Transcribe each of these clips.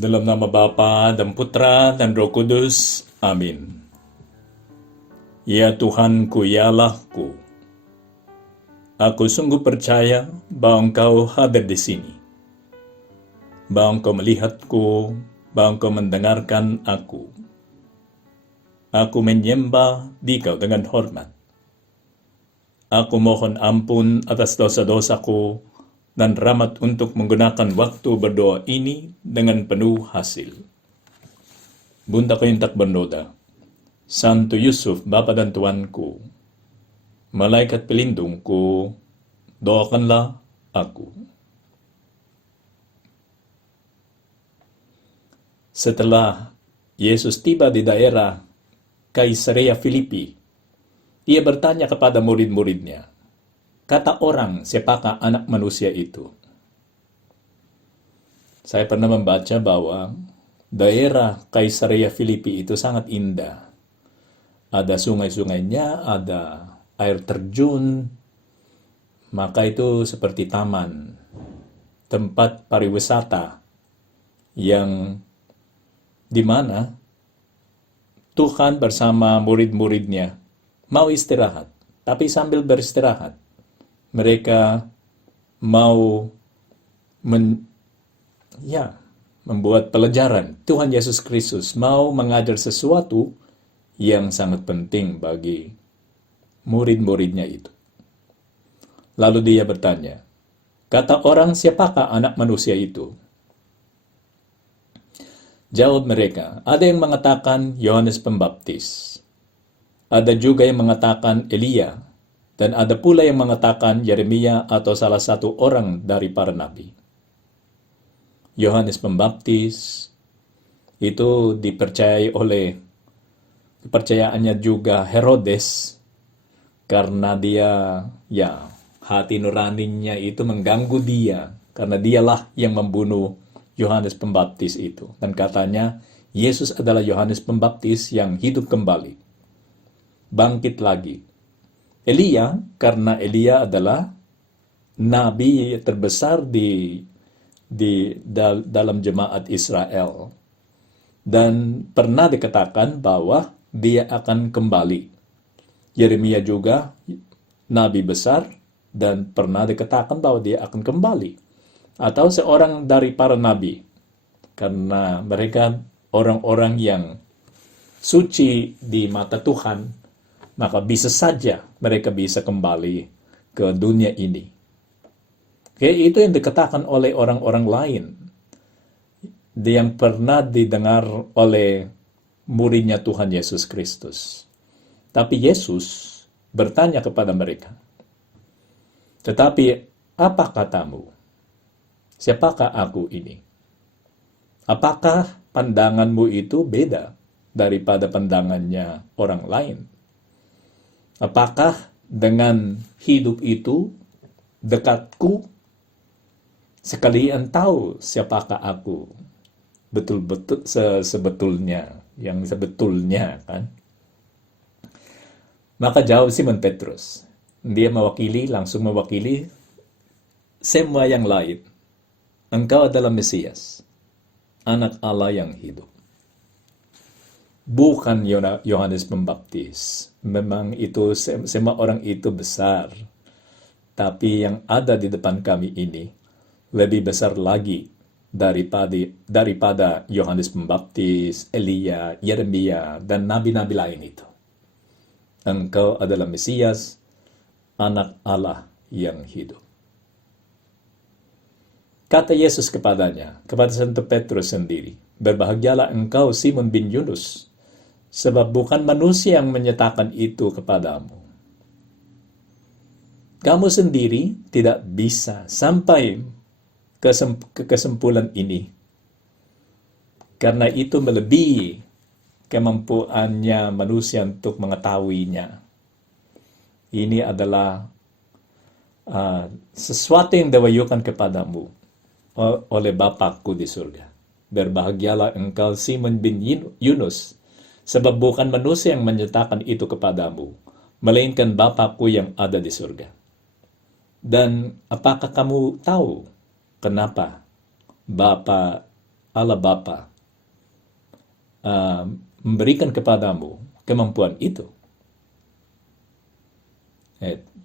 Dalam nama Bapa dan Putra dan Roh Kudus. Amin. Ya Tuhanku, ya Allahku, aku sungguh percaya bahwa Engkau hadir di sini, bahwa Engkau melihatku, bahwa Engkau mendengarkan aku. Aku menyembah Dikau dengan hormat. Aku mohon ampun atas dosa-dosaku dan rahmat untuk menggunakan waktu berdoa ini dengan penuh hasil. Bunda ko yang tak bernoda, Santo Yusuf, Bapa dan Tuanku, malaikat pelindungku, doakanlah aku. Setelah Yesus tiba di daerah Kaisarea Filipi, ia bertanya kepada murid-muridnya, kata orang, siapakah anak manusia itu? Saya pernah membaca bahwa daerah Kaisarea Filipi itu sangat indah. Ada sungai-sungainya, ada air terjun, maka itu seperti taman, tempat pariwisata yang dimana Tuhan bersama murid-muridnya mau istirahat, tapi sambil beristirahat, mereka mau membuat pelajaran. Tuhan Yesus Kristus mau mengajar sesuatu yang sangat penting bagi murid-muridnya itu. Lalu dia bertanya, kata orang, siapakah anak manusia itu? Jawab mereka, ada yang mengatakan Yohanes Pembaptis, ada juga yang mengatakan Elia, dan ada pula yang mengatakan Yeremia atau salah satu orang dari para nabi. Yohanes Pembaptis itu kepercayaannya juga Herodes, karena dia, hati nuraninya itu mengganggu dia, karena dialah yang membunuh Yohanes Pembaptis itu. Dan katanya, Yesus adalah Yohanes Pembaptis yang hidup kembali, bangkit lagi. Elia, karena Elia adalah nabi terbesar dalam jemaat Israel. Dan pernah dikatakan bahwa dia akan kembali. Yeremia juga nabi besar, dan pernah dikatakan bahwa dia akan kembali. Atau seorang dari para nabi, karena mereka orang-orang yang suci di mata Tuhan, maka bisa saja mereka bisa kembali ke dunia ini. Oke, itu yang dikatakan oleh orang-orang lain yang pernah didengar oleh muridnya Tuhan Yesus Kristus. Tapi Yesus bertanya kepada mereka, tetapi apa katamu? Siapakah aku ini? Apakah pandanganmu itu beda daripada pandangannya orang lain? Apakah dengan hidup itu dekatku, sekalian tahu siapakah aku betul-betul sebetulnya, yang sebetulnya kan? Maka jawab Simon Petrus, dia langsung mewakili semua yang lain. Engkau adalah Mesias, anak Allah yang hidup. Bukan Yohanes Pembaptis. Memang itu semua orang itu besar. Tapi yang ada di depan kami ini lebih besar lagi daripada Yohanes Pembaptis, Elia, Yeremia, dan nabi-nabi lain itu. Engkau adalah Mesias, anak Allah yang hidup. Kata Yesus kepada Santo Petrus sendiri, berbahagialah engkau Simon bin Yunus, sebab bukan manusia yang menyatakan itu kepadamu. Kamu sendiri tidak bisa sampai ke kesimpulan ini, karena itu melebihi kemampuannya manusia untuk mengetahuinya. Ini adalah sesuatu yang diwahyukan kepadamu oleh Bapakku di surga. Berbahagialah engkau Simon bin Yunus, sebab bukan manusia yang menyatakan itu kepadamu, melainkan Bapakku yang ada di surga. Dan apakah kamu tahu kenapa Bapa Allah Bapa memberikan kepadamu kemampuan itu?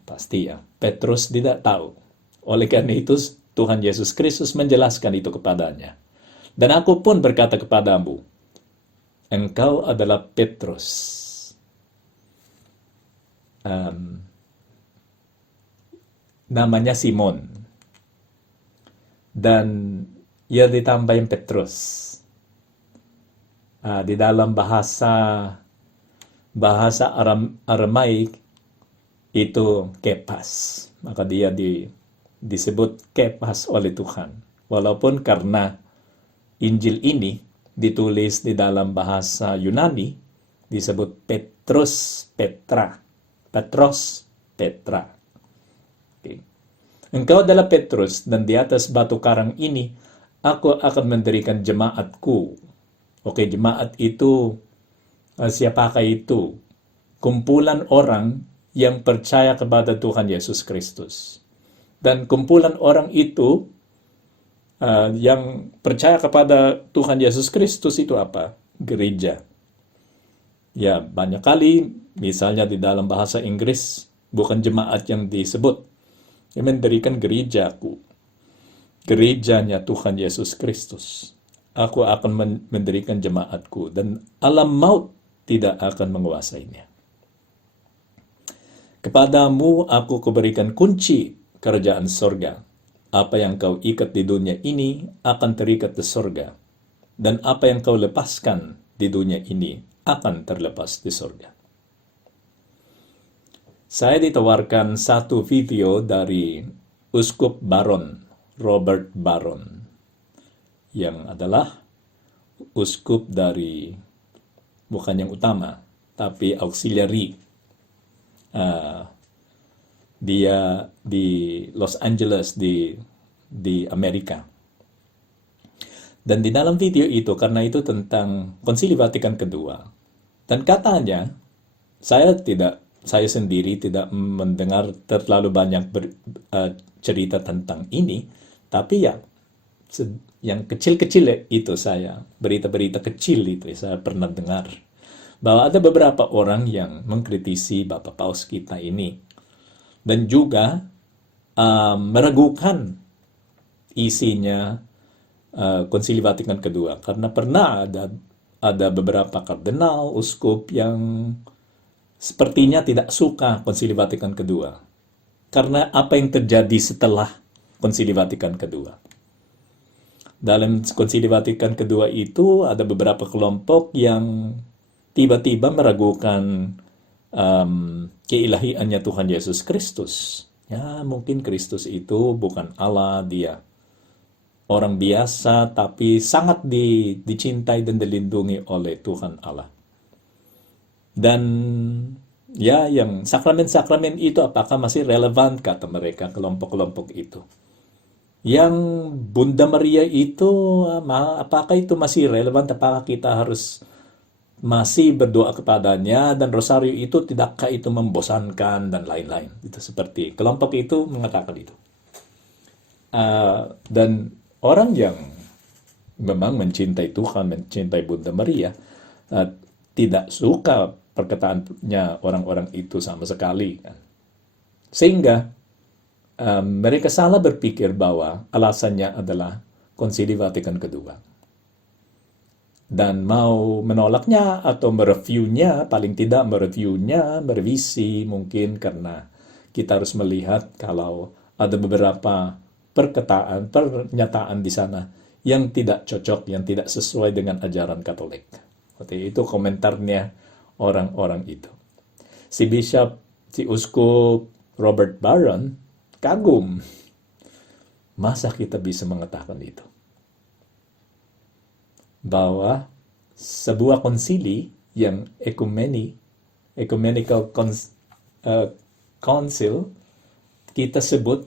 Pasti ya, Petrus tidak tahu. Oleh karena itu, Tuhan Yesus Kristus menjelaskan itu kepadanya. Dan aku pun berkata kepadamu, engkau adalah Petrus. Namanya Simon. Dan ia ditambahin Petrus. Di dalam bahasa Aramaik itu Kepas. Maka dia disebut Kepas oleh Tuhan. Walaupun karena Injil ini ditulis di dalam bahasa Yunani, disebut Petrus, Petra. Petros, Petra. Okay. Engkau adalah Petrus, dan di atas batu karang ini, aku akan mendirikan jemaatku. Oke, jemaat itu, siapakah itu? Kumpulan orang yang percaya kepada Tuhan Yesus Kristus. Dan kumpulan orang itu, yang percaya kepada Tuhan Yesus Kristus itu apa? Gereja. Ya, banyak kali, misalnya di dalam bahasa Inggris, bukan jemaat yang disebut. Dia mendirikan gerejaku. Gerejanya Tuhan Yesus Kristus. Aku akan mendirikan jemaatku, dan alam maut tidak akan menguasainya. Kepadamu aku kuberikan kunci kerajaan sorga. Apa yang kau ikat di dunia ini akan terikat di sorga. Dan apa yang kau lepaskan di dunia ini akan terlepas di sorga. Saya ditawarkan satu video dari Uskup Baron, Robert Baron, yang adalah uskup dari, bukan yang utama, tapi auxiliary. Dia di Los Angeles, di Amerika. Dan di dalam video itu, karena itu tentang Konsili Vatikan Kedua, dan katanya, saya sendiri tidak mendengar terlalu banyak cerita tentang ini, tapi ya, yang kecil-kecil itu berita-berita kecil itu saya pernah dengar, bahwa ada beberapa orang yang mengkritisi Bapak Paus kita ini, dan juga meragukan isinya Konsili Vatikan Kedua, karena pernah ada beberapa kardinal, uskup yang sepertinya tidak suka Konsili Vatikan Kedua. Karena apa yang terjadi setelah Konsili Vatikan Kedua. Dalam Konsili Vatikan Kedua itu ada beberapa kelompok yang tiba-tiba meragukan keilahiannya Tuhan Yesus Kristus. Ya, mungkin Kristus itu bukan Allah, dia orang biasa, tapi sangat dicintai dan dilindungi oleh Tuhan Allah. Dan ya, yang sakramen-sakramen itu apakah masih relevan, kata mereka, kelompok-kelompok itu. Yang Bunda Maria itu, apakah itu masih relevan, apakah kita harus masih berdoa kepadanya, dan rosario itu tidakkah itu membosankan, dan lain-lain. Itu seperti kelompok itu mengatakan itu. Dan orang yang memang mencintai Tuhan, mencintai Bunda Maria, tidak suka perkataannya orang-orang itu sama sekali. Sehingga mereka salah berpikir bahwa alasannya adalah Konsili Vatikan Kedua. Dan mau menolaknya atau mereviewnya, paling tidak mereviewnya, merevisi mungkin, karena kita harus melihat kalau ada beberapa pernyataan di sana yang tidak cocok, yang tidak sesuai dengan ajaran Katolik. Itu komentarnya orang-orang itu. Si Uskup Robert Barron kagum. Masa kita bisa mengatakan itu? Bahwa sebuah konsili yang ecumenical council, kita sebut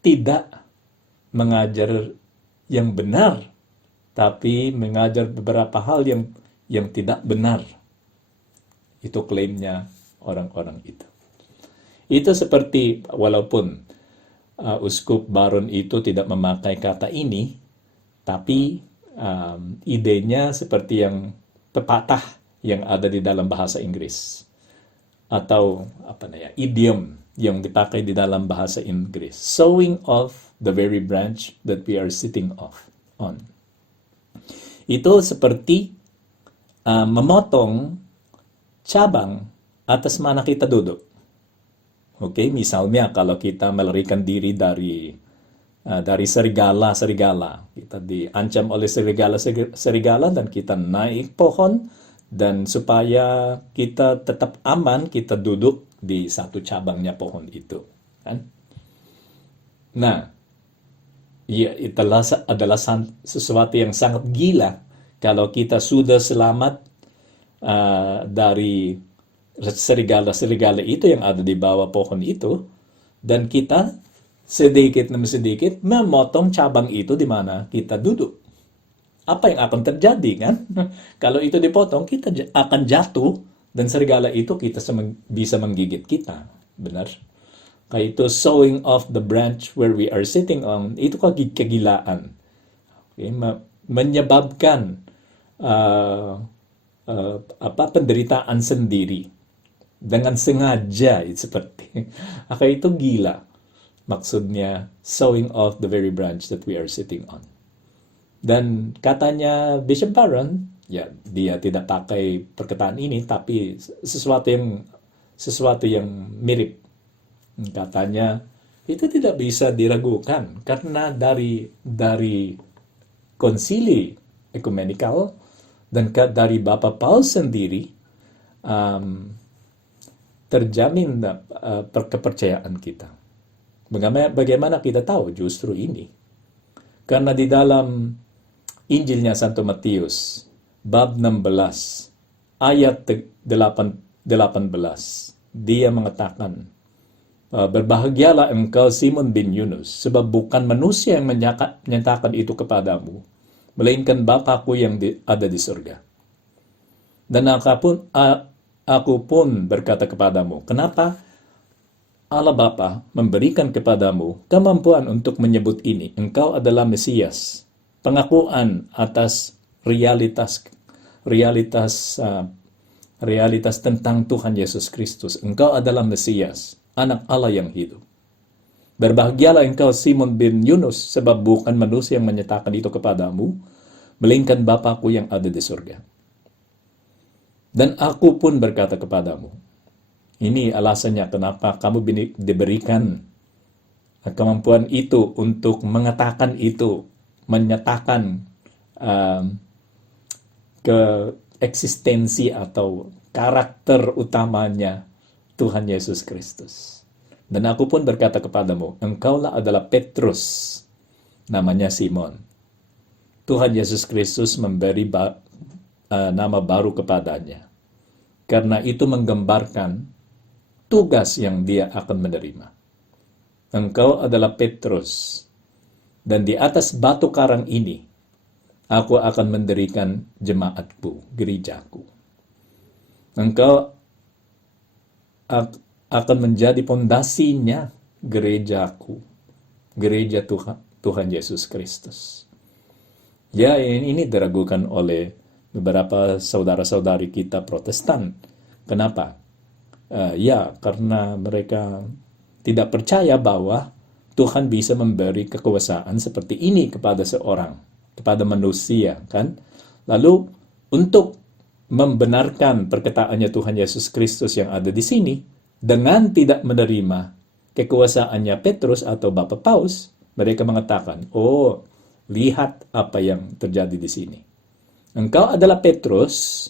tidak mengajar yang benar, tapi mengajar beberapa hal yang tidak benar. Itu klaimnya orang-orang itu. Itu seperti, walaupun Uskup Baron itu tidak memakai kata ini, Tapi idenya seperti yang pepatah yang ada di dalam bahasa Inggris. Atau idiom yang dipakai di dalam bahasa Inggris. Sowing off the very branch that we are sitting on. Itu seperti memotong cabang atas mana kita duduk. Oke, misalnya kalau kita melarikan diri dari serigala, kita diancam oleh serigala dan kita naik pohon, dan supaya kita tetap aman, kita duduk di satu cabangnya pohon itu, kan? Nah, ya, itulah adalah sesuatu yang sangat gila kalau kita sudah selamat dari serigala-serigala itu yang ada di bawah pohon itu, dan kita sedikit demi sedikit memotong cabang itu di mana kita duduk. Apa yang akan terjadi, kan? Kalau itu dipotong, kita akan jatuh, dan serigala itu bisa menggigit kita. Benar? Kayak itu, sowing off the branch where we are sitting on, itu kegilaan. Okay? Menyebabkan penderitaan sendiri dengan sengaja, seperti itu gila. Maksudnya sowing off the very branch that we are sitting on. Dan katanya Bishop Barron, ya dia tidak pakai perkataan ini, tapi sesuatu yang mirip. Katanya itu tidak bisa diragukan karena dari konsili ekumenikal dan dari Bapak Paul sendiri terjamin kepercayaan kita. Bagaimana kita tahu justru ini? Karena di dalam Injilnya Santo Matius, bab 16, ayat 18, dia mengatakan, berbahagialah engkau Simon bin Yunus, sebab bukan manusia yang menyatakan itu kepadamu, melainkan Bapakku yang ada di surga. Dan aku pun berkata kepadamu, kenapa Allah Bapa memberikan kepadamu kemampuan untuk menyebut ini, engkau adalah Mesias. Pengakuan atas realitas tentang Tuhan Yesus Kristus. Engkau adalah Mesias, anak Allah yang hidup. Berbahagialah engkau Simon bin Yunus, sebab bukan manusia yang menyatakan itu kepadamu, melainkan Bapakku yang ada di surga. Dan aku pun berkata kepadamu, ini alasannya kenapa kamu diberikan kemampuan itu untuk mengatakan itu, menyatakan keeksistensi atau karakter utamanya Tuhan Yesus Kristus. Dan aku pun berkata kepadamu, engkaulah adalah Petrus, namanya Simon. Tuhan Yesus Kristus memberi nama baru kepadanya. Karena itu menggambarkan tugas yang dia akan menerima. Engkau adalah Petrus, dan di atas batu karang ini, aku akan mendirikan jemaatku, gerejaku. Engkau akan menjadi pondasinya gerejaku, gereja Tuhan Yesus Kristus. Ya, ini diragukan oleh beberapa saudara-saudari kita Protestan. Kenapa? Ya, karena mereka tidak percaya bahwa Tuhan bisa memberi kekuasaan seperti ini kepada seorang, kepada manusia, kan? Lalu untuk membenarkan perkataannya Tuhan Yesus Kristus yang ada di sini, dengan tidak menerima kekuasaannya Petrus atau Bapak Paus, mereka mengatakan, oh, lihat apa yang terjadi di sini. Engkau adalah Petrus,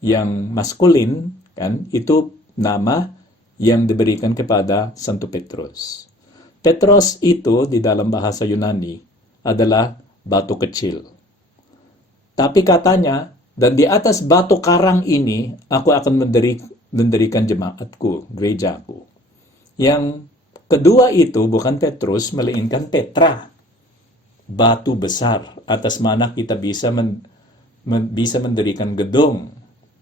yang maskulin, kan? Itu nama yang diberikan kepada Santo Petrus. Petros itu di dalam bahasa Yunani adalah batu kecil. Tapi katanya, dan di atas batu karang ini, aku akan mendirikan jemaatku, gerejaku. Yang kedua itu bukan Petrus, melainkan Petra. Batu besar, atas mana kita bisa mendirikan gedung.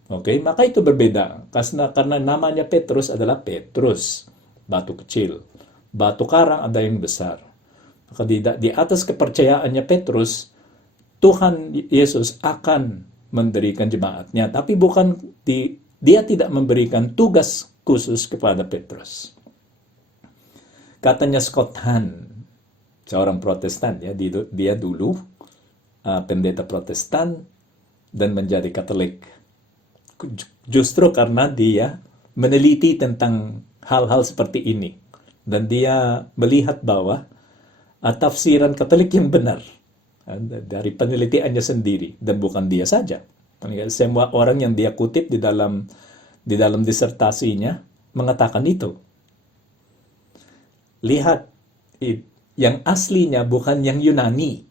Oke, maka itu berbeda. Karena namanya Petrus adalah Petrus, batu kecil. Batu karang ada yang besar. Maka di atas kepercayaannya Petrus, Tuhan Yesus akan mendirikan jemaatnya, tapi bukan dia tidak memberikan tugas khusus kepada Petrus. Katanya Scott Hahn, seorang Protestan, ya, dia dulu pendeta Protestan dan menjadi Katolik. Justru karena dia meneliti tentang hal-hal seperti ini, dan dia melihat bahwa tafsiran Katolik yang benar dari penelitiannya sendiri, dan bukan dia saja. Semua orang yang dia kutip di dalam disertasinya mengatakan itu. Lihat, yang aslinya bukan yang Yunani.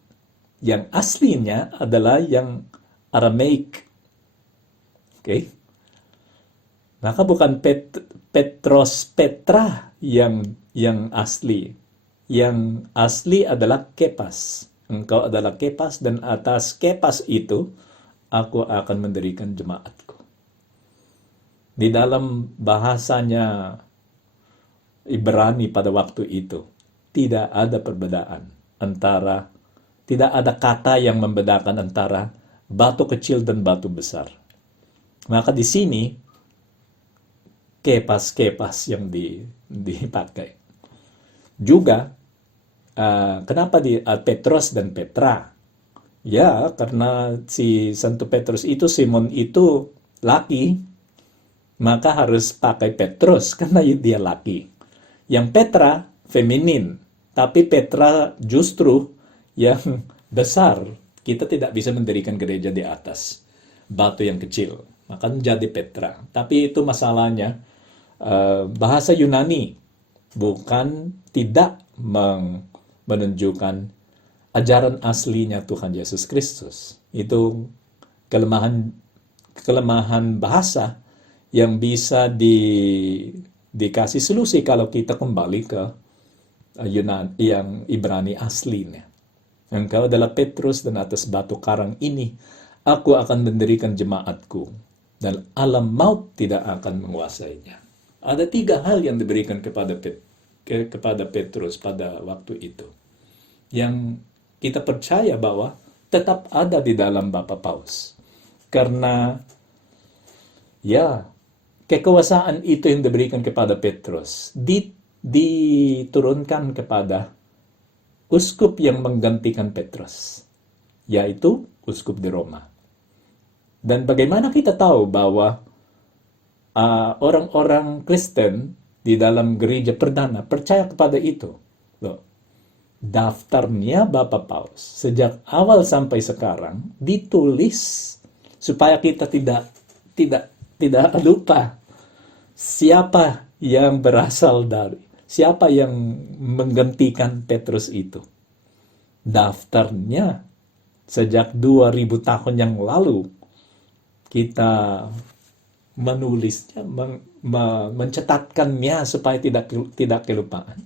Yang aslinya adalah yang Aramaik. Oke? Maka bukan Petros Petra yang asli. Yang asli adalah Kepas. Engkau adalah Kepas, dan atas Kepas itu aku akan mendirikan jemaatku. Di dalam bahasanya Ibrani pada waktu itu, tidak ada perbedaan tidak ada kata yang membedakan antara batu kecil dan batu besar. Maka di sini kepas yang dipakai. Juga kenapa di Petros dan Petra? Ya, karena si Santo Petrus itu, Simon itu laki, maka harus pakai Petrus karena dia laki. Yang Petra feminin, tapi Petra justru yang besar. Kita tidak bisa mendirikan gereja di atas batu yang kecil, maka menjadi Petra. Tapi itu masalahnya, bahasa Yunani bukan tidak menunjukkan ajaran aslinya Tuhan Yesus Kristus. Itu kelemahan bahasa yang bisa dikasih solusi kalau kita kembali ke Yunani yang Ibrani aslinya. Engkau adalah Petrus, dan atas batu karang ini aku akan mendirikan jemaatku, dan alam maut tidak akan menguasainya. Ada 3 hal yang diberikan kepada Petrus pada waktu itu, yang kita percaya bahwa tetap ada di dalam Bapa Paus. Karena ya, kekuasaan itu yang diberikan kepada Petrus diturunkan kepada uskup yang menggantikan Petrus, yaitu uskup di Roma. Dan bagaimana kita tahu bahwa orang-orang Kristen di dalam gereja perdana percaya kepada itu? Loh, daftarnya Bapak Paus sejak awal sampai sekarang ditulis supaya kita tidak lupa siapa yang berasal dari, siapa yang menggantikan Petrus itu. Daftarnya sejak 2000 tahun yang lalu kita menulisnya, mencatatkannya supaya tidak kelupaan.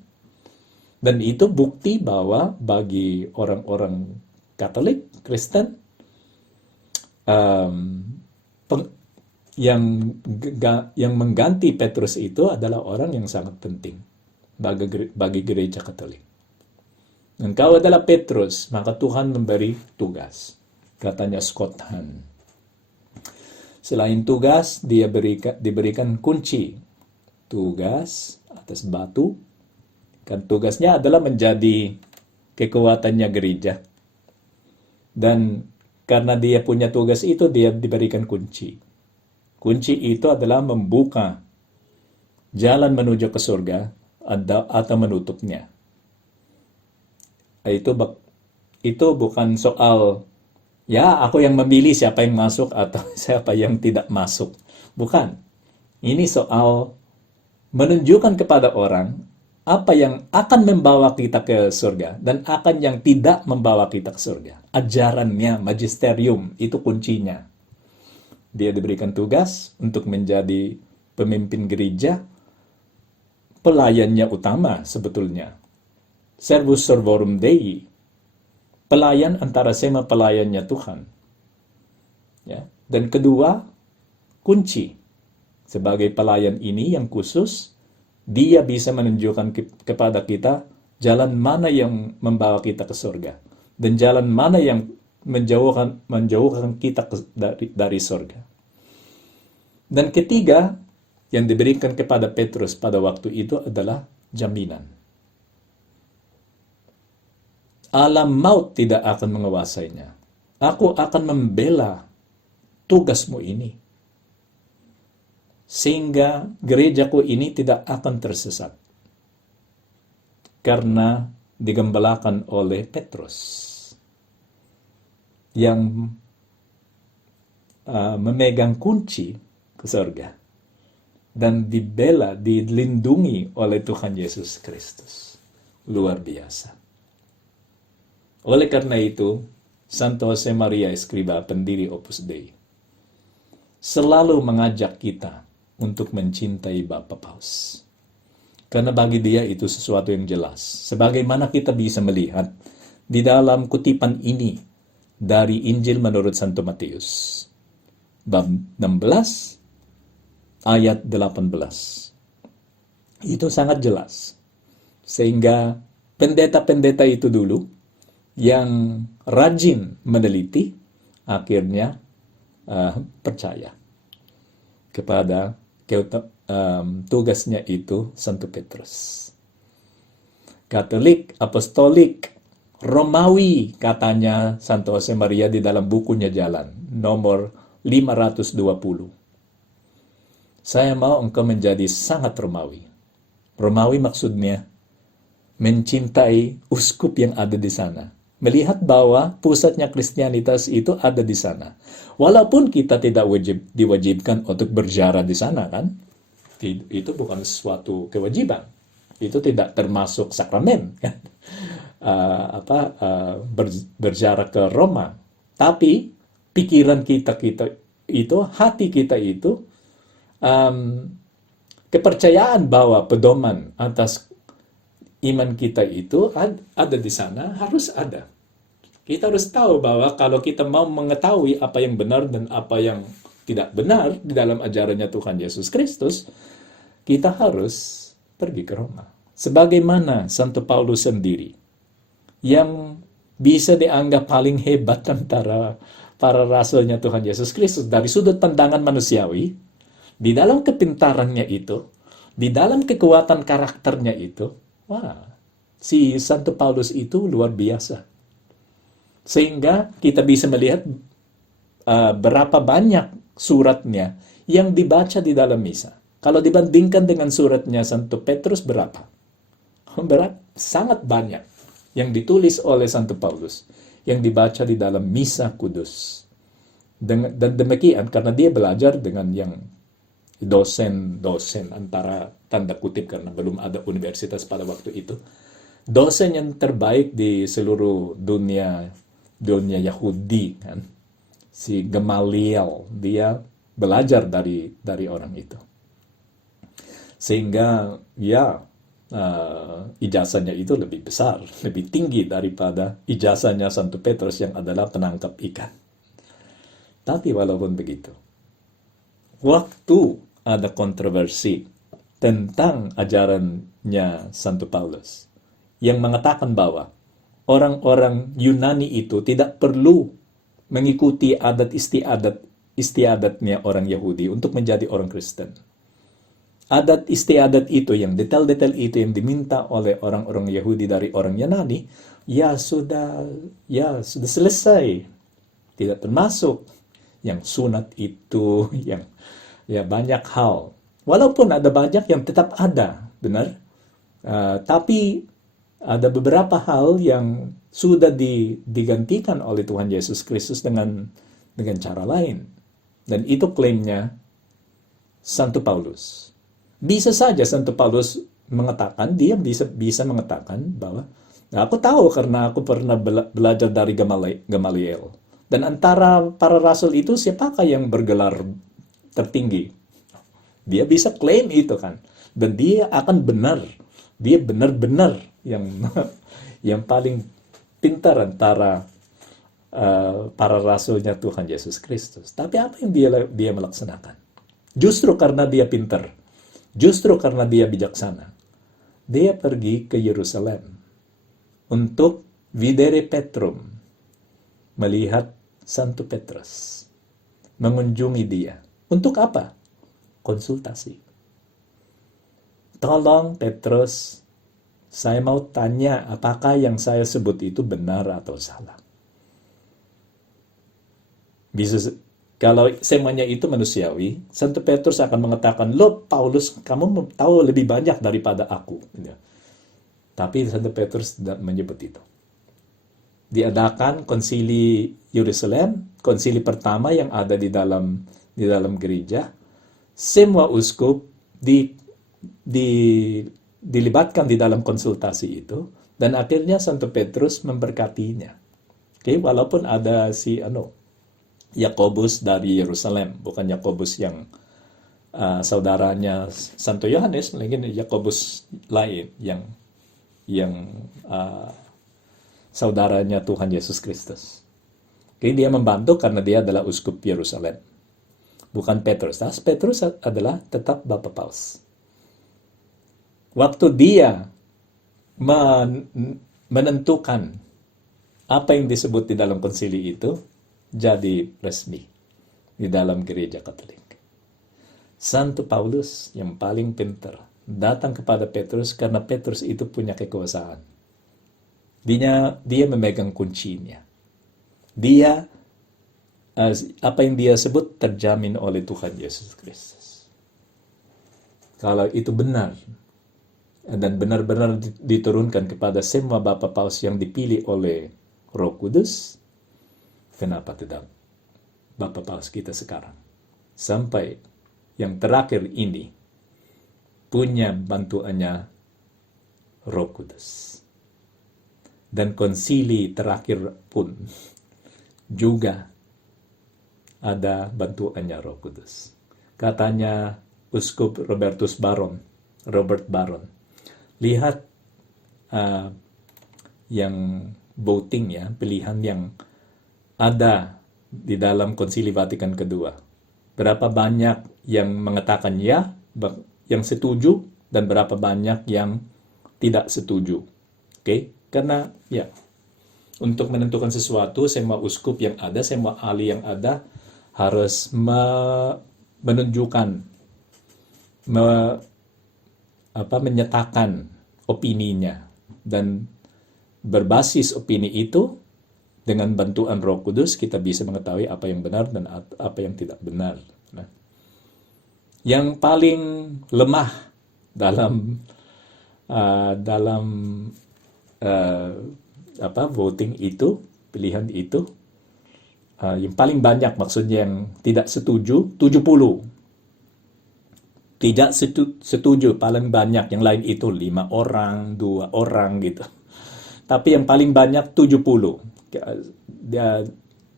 Dan itu bukti bahwa bagi orang-orang Katolik, Kristen, yang mengganti Petrus itu adalah orang yang sangat penting bagi gereja Katolik. Engkau adalah Petrus, maka Tuhan memberi tugas. Katanya Scott Hahn. Selain tugas, dia diberikan kunci. Tugas atas batu. Kan tugasnya adalah menjadi kekuatannya gereja. Dan karena dia punya tugas itu, dia diberikan kunci. Kunci itu adalah membuka jalan menuju ke surga atau menutupnya. Itu bukan soal, ya aku yang memilih siapa yang masuk atau siapa yang tidak masuk. Bukan. Ini soal menunjukkan kepada orang apa yang akan membawa kita ke surga dan akan yang tidak membawa kita ke surga. Ajarannya, magisterium, itu kuncinya. Dia diberikan tugas untuk menjadi pemimpin gereja, pelayannya utama sebetulnya. Servus servorum Dei, pelayan antara sema pelayannya Tuhan. Ya. Dan kedua, kunci. Sebagai pelayan ini yang khusus, dia bisa menunjukkan kepada kita jalan mana yang membawa kita ke surga, dan jalan mana yang menjauhkan kita dari sorga. Dan ketiga, yang diberikan kepada Petrus pada waktu itu adalah jaminan. Alam maut tidak akan menguasainya. Aku akan membela tugasmu ini. Sehingga gerejaku ini tidak akan tersesat. Karena digembalakan oleh Petrus. Yang memegang kunci ke surga. Dan dibela, dilindungi oleh Tuhan Yesus Kristus. Luar biasa. Oleh karena itu, Santo Josemaria Escrivá, pendiri Opus Dei, selalu mengajak kita untuk mencintai Bapa Paus. Karena bagi dia itu sesuatu yang jelas. Sebagaimana kita bisa melihat di dalam kutipan ini dari Injil menurut Santo Matius. Bab 16 ayat 18. Itu sangat jelas. Sehingga pendeta-pendeta itu dulu yang rajin meneliti akhirnya percaya kepada tugasnya itu Santo Petrus. Katolik, apostolik, Romawi katanya Santo Josemaria di dalam bukunya Jalan nomor 520. Saya mau engkau menjadi sangat Romawi. Romawi maksudnya mencintai uskup yang ada di sana. Melihat bahwa pusatnya Kristianitas itu ada di sana. Walaupun kita tidak diwajibkan untuk berziarah di sana kan. Itu bukan suatu kewajiban. Itu tidak termasuk sakramen kan. Berziarah ke Roma. Tapi pikiran kita itu, hati kita itu, kepercayaan bahwa pedoman atas iman kita itu ada di sana, harus ada. Kita harus tahu bahwa kalau kita mau mengetahui apa yang benar dan apa yang tidak benar di dalam ajarannya Tuhan Yesus Kristus, kita harus pergi ke Roma. Sebagaimana Santo Paulus sendiri, yang bisa dianggap paling hebat antara para rasulnya Tuhan Yesus Kristus dari sudut pandangan manusiawi, di dalam kepintarannya itu, di dalam kekuatan karakternya itu, si Santo Paulus itu luar biasa. Sehingga kita bisa melihat berapa banyak suratnya yang dibaca di dalam misa. Kalau dibandingkan dengan suratnya Santo Petrus berapa? Sangat banyak yang ditulis oleh Santo Paulus, yang dibaca di dalam misa kudus. Dan demikian karena dia belajar dengan yang dosen antara tanda kutip karena belum ada universitas pada waktu itu. Dosen yang terbaik di seluruh dunia Yahudi kan. Si Gamaliel, dia belajar dari orang itu. Sehingga ijazahnya itu lebih besar, lebih tinggi daripada ijazahnya Santo Petrus yang adalah penangkap ikan. Tapi walaupun begitu, waktu ada kontroversi tentang ajarannya Santo Paulus yang mengatakan bahwa orang-orang Yunani itu tidak perlu mengikuti adat istiadatnya orang Yahudi untuk menjadi orang Kristen. Adat istiadat itu, yang detail-detail itu yang diminta oleh orang-orang Yahudi dari orang Yunani, sudah selesai. Tidak termasuk yang sunat itu, yang banyak hal. Walaupun ada banyak yang tetap ada, benar. Tapi ada beberapa hal yang sudah digantikan oleh Tuhan Yesus Kristus dengan cara lain. Dan itu klaimnya Santo Paulus. Bisa saja Santo Paulus mengatakan, dia bisa mengatakan bahwa, aku tahu karena aku pernah belajar dari Gamaliel. Dan antara para rasul itu, siapakah yang bergelar tertinggi? Dia bisa klaim itu kan. Dan dia akan benar. Dia benar-benar yang paling pintar antara para rasulnya Tuhan Yesus Kristus. Tapi apa yang dia melaksanakan? Justru karena dia pintar, justru karena dia bijaksana, dia pergi ke Yerusalem untuk Videre Petrum, melihat Santo Petrus, mengunjungi dia. Untuk apa? Konsultasi. Tolong Petrus, saya mau tanya apakah yang saya sebut itu benar atau salah. Kalau semuanya itu manusiawi, Santo Petrus akan mengatakan, "Loh Paulus, kamu tahu lebih banyak daripada aku." Tapi Santo Petrus tidak menyebut itu. Diadakan konsili Yerusalem, konsili pertama yang ada di dalam gereja. Semua uskup dilibatkan di dalam konsultasi itu, dan akhirnya Santo Petrus memberkatinya. Walaupun ada si Yakobus dari Yerusalem, bukan Yakobus yang saudaranya Santo Yohanes, mungkin Yakobus lain yang saudaranya Tuhan Yesus Kristus. Dia membantu karena dia adalah uskup Yerusalem, bukan Petrus. Petrus adalah tetap Bapak Paus. Waktu dia menentukan apa yang disebut di dalam konsili itu, jadi resmi di dalam gereja Katolik. Santo Paulus yang paling pintar datang kepada Petrus karena Petrus itu punya kekuasaan. Dia memegang kuncinya. Apa yang dia sebut terjamin oleh Tuhan Yesus Kristus. Kalau itu benar dan benar-benar diturunkan kepada semua Bapak Paus yang dipilih oleh Roh Kudus, kenapa tidak Bapak Paus kita sekarang sampai yang terakhir ini punya bantuannya Roh Kudus, dan konsili terakhir pun juga ada bantuannya Roh Kudus. Katanya Uskup Robert Barron, lihat yang voting ya, pilihan yang ada di dalam konsili Vatikan kedua. Berapa banyak yang mengatakan ya, yang setuju, dan berapa banyak yang tidak setuju. Karena ya, untuk menentukan sesuatu, semua uskup yang ada, semua ahli yang ada harus menunjukkan, menyatakan opininya, dan berbasis opini itu dengan bantuan Roh Kudus kita bisa mengetahui apa yang benar dan apa yang tidak benar. Nah, yang paling lemah dalam voting itu, pilihan itu, yang paling banyak maksudnya yang tidak setuju 70. Tidak setuju paling banyak, yang lain itu 5 orang, 2 orang gitu. Tapi yang paling banyak 70.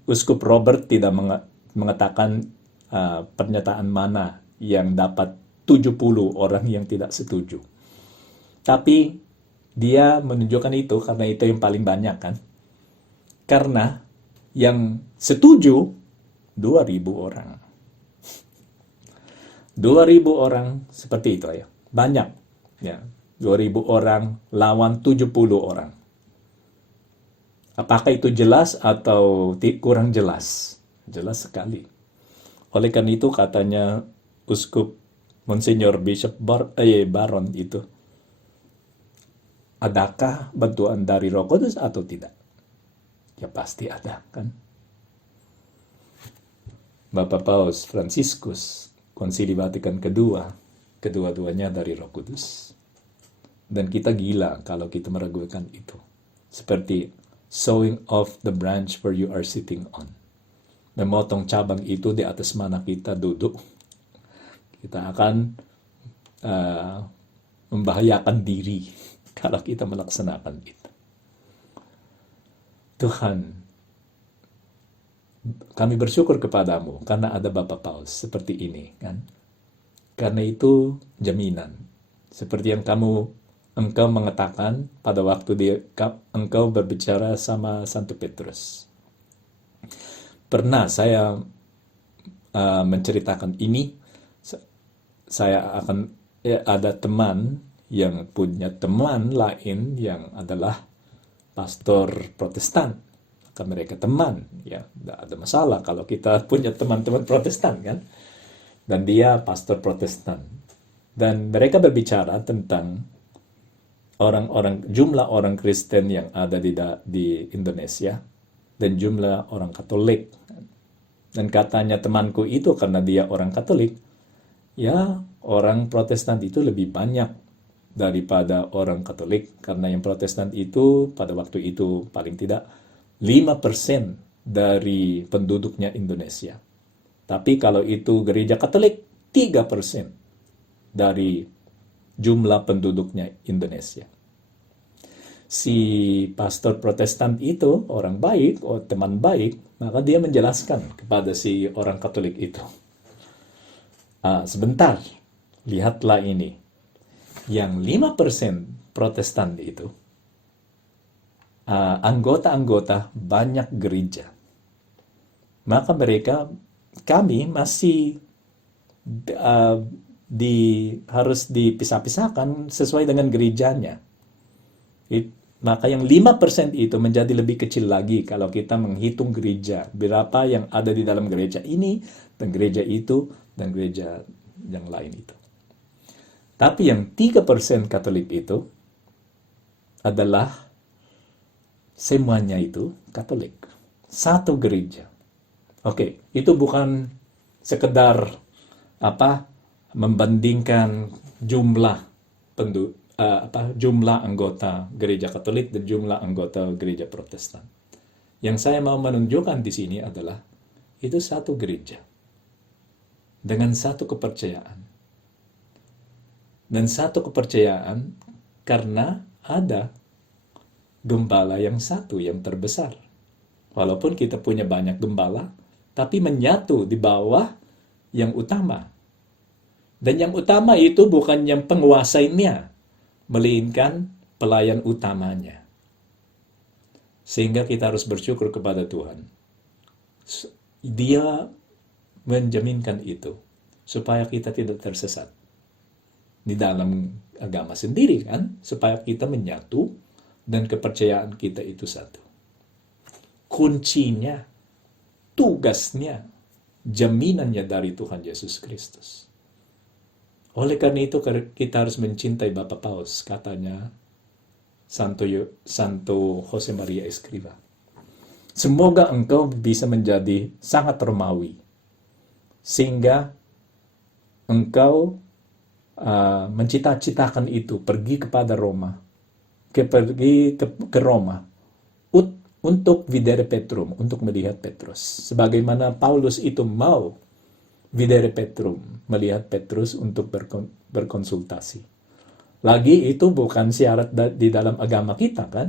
Uskup Robert tidak mengatakan pernyataan mana yang dapat 70 orang yang tidak setuju. Tapi dia menunjukkan itu karena itu yang paling banyak kan. Karena yang setuju 2.000 orang. 2.000 orang seperti itu ya. Banyak. Ya. 2.000 orang lawan 70 orang. Apakah itu jelas atau kurang jelas? Jelas sekali. Oleh karena itu katanya Uskup Monsignor Bishop Barron itu, adakah bantuan dari Roh Kudus atau tidak? Ya pasti ada kan. Bapak Paus Fransiskus, Konsili Vatikan kedua, kedua-duanya dari Roh Kudus. Dan kita gila kalau kita meragukan itu. Seperti sowing off the branch where you are sitting on. Memotong cabang itu di atas mana kita duduk. Kita akan membahayakan diri kalau kita melaksanakan itu. Tuhan, kami bersyukur kepadamu karena ada Bapak Paus seperti ini kan. Karena itu jaminan. Seperti yang engkau mengatakan pada waktu engkau berbicara sama Santo Petrus. Pernah saya menceritakan ini. Saya akan ada teman yang punya teman lain yang adalah pastor Protestan maka mereka teman, ya, tidak ada masalah kalau kita punya teman-teman Protestan kan, dan dia pastor Protestan, dan mereka berbicara tentang jumlah orang Kristen yang ada di Indonesia dan jumlah orang Katolik. Dan katanya temanku itu karena dia orang Katolik, ya orang Protestan itu lebih banyak daripada orang Katolik, karena yang Protestan itu pada waktu itu paling tidak 5% dari penduduknya Indonesia. Tapi kalau itu gereja Katolik, 3% dari jumlah penduduknya Indonesia. Si pastor Protestan itu orang baik, teman baik, maka dia menjelaskan kepada si orang Katolik itu. Sebentar, lihatlah ini. Yang 5% Protestan itu, anggota-anggota banyak gereja. Maka kami masih harus dipisah-pisahkan sesuai dengan gerejanya. Maka yang 5% itu menjadi lebih kecil lagi kalau kita menghitung gereja. Berapa yang ada di dalam gereja ini, dan gereja itu, dan gereja yang lain itu. Tapi yang 3% Katolik itu adalah semuanya itu Katolik. Satu gereja. Oke, itu bukan sekedar membandingkan jumlah jumlah anggota gereja Katolik dan jumlah anggota gereja Protestan. Yang saya mau menunjukkan di sini adalah itu satu gereja dengan satu kepercayaan. Dan satu kepercayaan karena ada gembala yang satu yang terbesar. Walaupun kita punya banyak gembala, tapi menyatu di bawah yang utama. Dan yang utama itu bukan yang penguasainya, melainkan pelayan utamanya. Sehingga kita harus bersyukur kepada Tuhan. Dia menjaminkan itu, supaya kita tidak tersesat. Di dalam agama sendiri kan, supaya kita menyatu, dan kepercayaan kita itu satu. Kuncinya, tugasnya, jaminannya dari Tuhan Yesus Kristus. Oleh karena itu kita harus mencintai Bapak Paus, katanya Santo Jose Maria Escrivá. Semoga engkau bisa menjadi sangat Romawi, sehingga engkau mencita-citakan itu, pergi kepada Roma, pergi ke Roma, untuk videre Petrum, untuk melihat Petrus. Sebagaimana Paulus itu mau videre Petrum, melihat Petrus untuk berkonsultasi. Lagi itu bukan syarat di dalam agama kita kan,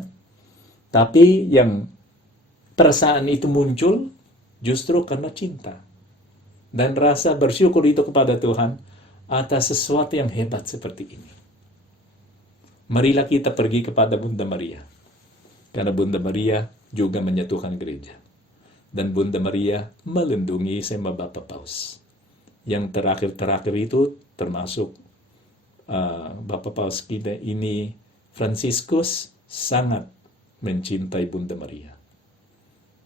tapi yang perasaan itu muncul justru karena cinta. Dan rasa bersyukur itu kepada Tuhan atas sesuatu yang hebat seperti ini. Marilah kita pergi kepada Bunda Maria. Karena Bunda Maria juga menyatukan gereja. Dan Bunda Maria melindungi sama Bapak Paus. Yang terakhir-terakhir itu termasuk Bapak Paus kita ini, Fransiskus, sangat mencintai Bunda Maria.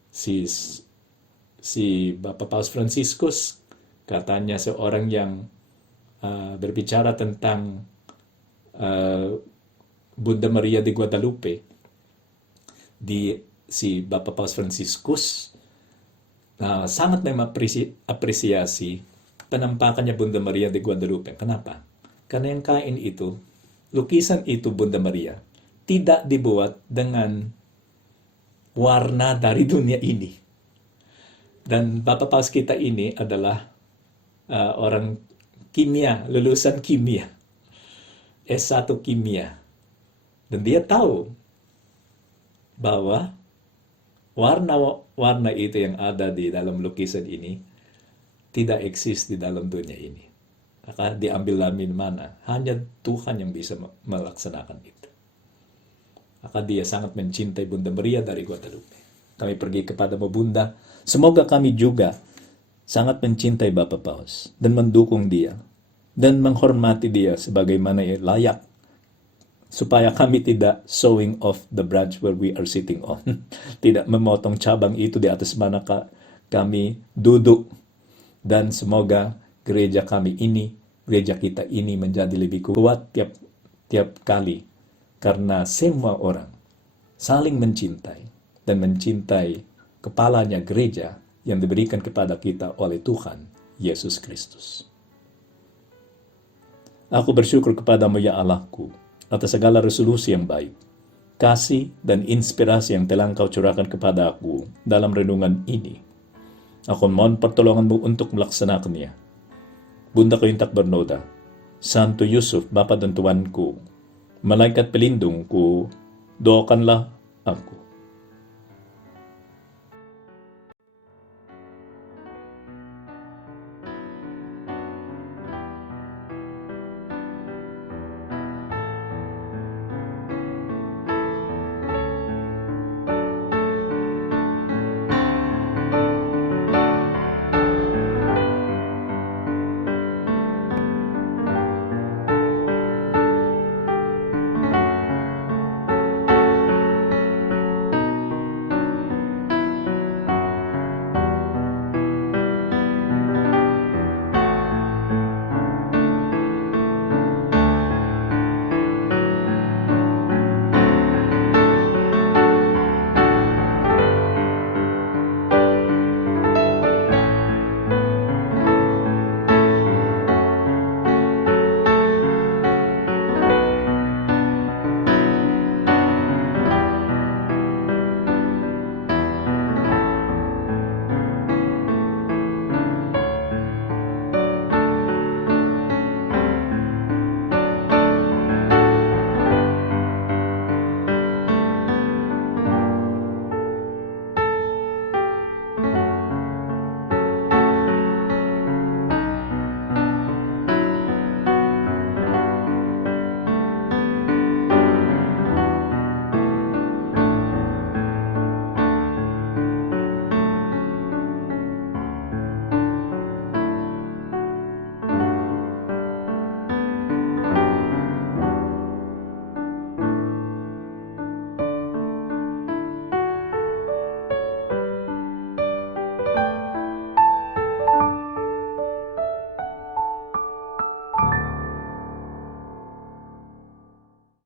Si Bapak Paus Fransiskus katanya seorang yang berbicara tentang Bunda Maria di Guadalupe. Si Bapak Paus Fransiskus sangat mengapresiasi penampakannya Bunda Maria di Guadalupe. Kenapa? Karena yang kain itu, lukisan itu Bunda Maria, tidak dibuat dengan warna dari dunia ini. Dan Bapak Paus kita ini adalah orang kimia, lulusan kimia, S1 kimia. Dan dia tahu bahwa warna-warna itu yang ada di dalam lukisan ini tidak eksis di dalam dunia ini. Maka diambil dari mana? Hanya Tuhan yang bisa melaksanakan itu. Maka dia sangat mencintai Bunda Maria dari Guadalupe. Kami pergi kepada Bunda. Semoga kami juga sangat mencintai Bapak Paus dan mendukung dia dan menghormati dia sebagaimana layak supaya kami tidak sawing off the branch where we are sitting on. Tidak memotong cabang itu di atas mana kami duduk. Dan semoga gereja kita ini menjadi lebih kuat tiap kali. Karena semua orang saling mencintai dan mencintai kepalanya gereja yang diberikan kepada kita oleh Tuhan Yesus Kristus. Aku bersyukur kepadamu ya Allahku atas segala resolusi yang baik, kasih dan inspirasi yang telah Engkau curahkan kepada aku dalam renungan ini. Aku mohon pertolonganmu untuk melaksanakannya. Bunda ko yung tak bernoda, Santo Yusuf, Bapa dan Tuanku, malaikat pelindungku, doakanlah aku.